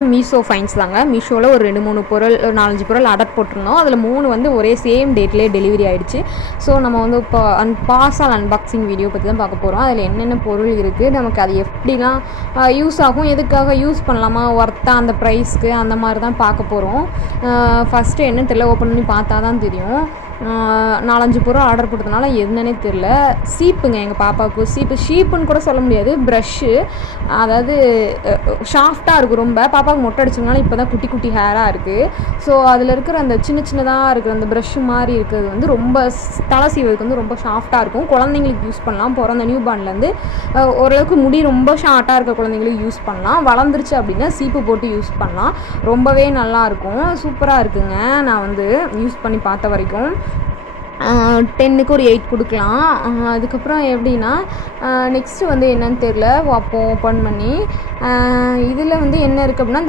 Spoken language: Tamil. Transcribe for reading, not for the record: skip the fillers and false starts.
மீஷோ ஃபைன்ஸ் தாங்க. மீஷோவில் ஒரு 2-3 பொருள், ஒரு 4-5 பொருள் ஆர்டர் போட்டிருந்தோம். அதில் 3 வந்து ஒரே சேம் டேட்லேயே டெலிவரி ஆகிடுச்சு. ஸோ நம்ம வந்து இப்போ பார்சல் அன்பாக்சிங் வீடியோ பற்றி தான் பார்க்க போகிறோம். அதில் என்னென்ன பொருள் இருக்குது, நமக்கு அது எப்படிலாம் யூஸ் ஆகும், எதுக்காக யூஸ் பண்ணலாமா, ஒர்த்தாக அந்த ப்ரைஸ்க்கு, அந்த மாதிரி தான் பார்க்க போகிறோம். ஃபஸ்ட்டு என்னன்னு தெரியல, ஓப்பன் பண்ணி பார்த்தா தான் தெரியும். 4-5 பொருள் ஆர்டர் போட்டதுனால என்னன்னே தெரில. சீப்புங்க, எங்கள் பாப்பாவுக்கு ஷீப்புன்னு கூட சொல்ல முடியாது, ப்ரஷ்ஷு. அதாவது ஷாஃப்டாக இருக்கும் ரொம்ப. பாப்பாவுக்கு மொட்டை அடிச்சதுனால இப்போ தான் குட்டி குட்டி ஹேராக இருக்குது. ஸோ அதில் இருக்கிற அந்த சின்ன சின்னதாக இருக்கிற அந்த ப்ரஷ்ஷு மாதிரி இருக்கிறது வந்து ரொம்ப தலை சீவுறதுக்கு வந்து ரொம்ப ஷாஃப்டாக இருக்கும். குழந்தைங்களுக்கு யூஸ் பண்ணலாம். பிறந்த நியூ பார்ன்லேருந்து ஓரளவுக்கு முடி ரொம்ப ஷார்ட்டாக இருக்க குழந்தைங்களுக்கு யூஸ் பண்ணலாம். வளர்ந்துருச்சு அப்படின்னா சீப்பு போட்டு யூஸ் பண்ணலாம். ரொம்பவே நல்லாயிருக்கும், சூப்பராக இருக்குங்க. நான் வந்து யூஸ் பண்ணி பார்த்த வரைக்கும் 10க்கு ஒரு 8 கொடுக்கலாம். அதுக்கப்புறம் எப்படின்னா நெக்ஸ்ட்டு வந்து என்னன்னு தெரில, அப்போ ஓப்பன் பண்ணி இதில் வந்து என்ன இருக்குது அப்படின்னா, இந்த